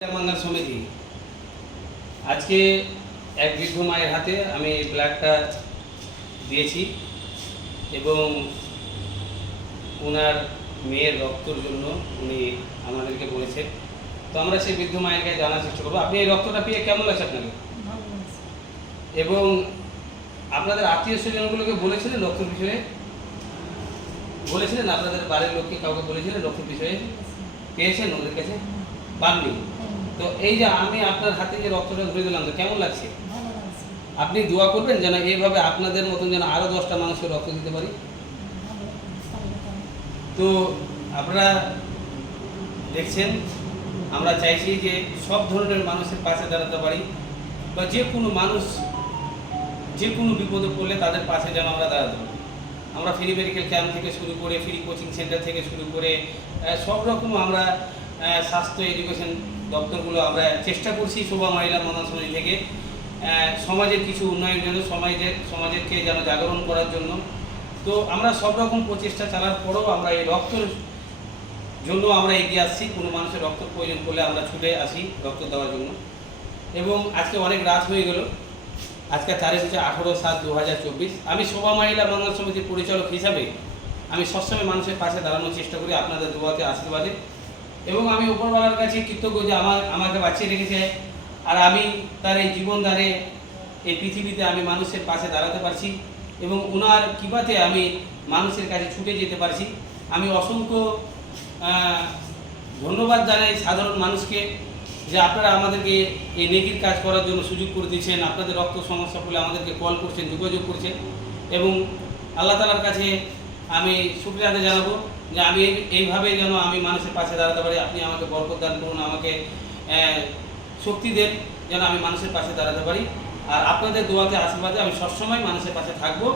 বাংলার সমিতি আজকে এক বৃদ্ধ মায়ের হাতে আমি ব্লাডটা দিয়েছি এবং ওনার মেয়ের রক্তর জন্য উনি আমাদেরকে বলেছেন। তো আমরা সেই বৃদ্ধ মায়ের কাছে জানার চেষ্টা করবো আপনি এই রক্তটা পেয়ে কেমন লাগছে আপনাকে, এবং আপনাদের আত্মীয় স্বজনগুলোকে বলেছিলেন রক্তের বিষয়ে, বলেছিলেন আপনাদের বাড়ির লোককে কাউকে বলেছিলেন রক্তের বিষয়ে, পেয়েছেন ওদের কাছে, পাননি? তো এই যে আমি আপনার হাতে যে রক্তটা ধরে দিলাম, তো কেমন লাগছে? আপনি দোয়া করবেন যেন এইভাবে আপনাদের মতন যেন আরো 10টা মানুষের রক্ত দিতে পারি। তো আপনারা দেখছেন আমরা চাইছি যে সব ধরনের মানুষের পাশে দাঁড়াতে পারি, বা যে কোনো মানুষ যে কোনো বিপদে পড়লে তাদের পাশে যেন আমরা দাঁড়াতে পারি। আমরা ফ্রি মেডিকেল ক্যাম্প থেকে শুরু করে ফ্রি কোচিং সেন্টার থেকে শুরু করে সব রকম আমরা স্বাস্থ্য এডুকেশন দপ্তরগুলো আমরা চেষ্টা করছি শোভা মহিলা মনন সমিতি থেকে সমাজের কিছু উন্নয়নের জন্য, সমাজেরকে যেন জাগরণ করার জন্য। তো আমরা সব রকম প্রচেষ্টা চালার পরেও আমরা এই রক্তের জন্য আমরা এগিয়ে আসছি। কোনো মানুষের রক্ত প্রয়োজন করলে আমরা ছুটে আসি রক্ত দেওয়ার জন্য। এবং আজকে অনেক রাত হয়ে গেল, আজকে তারিখ হচ্ছে 18/7/2024। আমি শোভা মহিলা মঙ্গল সমিতির পরিচালক হিসাবে আমি সবসময় মানুষের পাশে দাঁড়ানোর চেষ্টা করি আপনাদের দোয়াতে আশীর্বাদে। এবং আমি উপরওয়ালার কাছে কৃতজ্ঞ যে আমাকে বাঁচিয়ে রেখেছে, আর আমি তার এই জীবনদানে এই পৃথিবীতে আমি মানুষের পাশে দাঁড়াতে পারছি এবং ওনার কৃপাতে আমি মানুষের কাছে ছুটে যেতে পারছি। আমি অসংখ্য ধন্যবাদ জানাই সাধারণ মানুষকে যে আপনারা আমাদেরকে এই নেকির কাজ করার জন্য সুযোগ করে দিচ্ছেন। আপনাদের রক্ত সমস্যা হলে আমাদেরকে কল করছেন, যোগাযোগ করছেন, এবং আল্লাহ তাআলার কাছে আমি শুকরিয়া আদায় জানাবো যে আমি এইভাবে যেন আমি মানুষের পাশে দাঁড়াতে পারি। আপনি আমাকে বরকত দান করুন, আমাকে শক্তি দেন যেন আমি মানুষের পাশে দাঁড়াতে পারি। আর আপনাদের দোয়াতে আশীর্বাদে আমি সবসময় মানুষের পাশে থাকবো।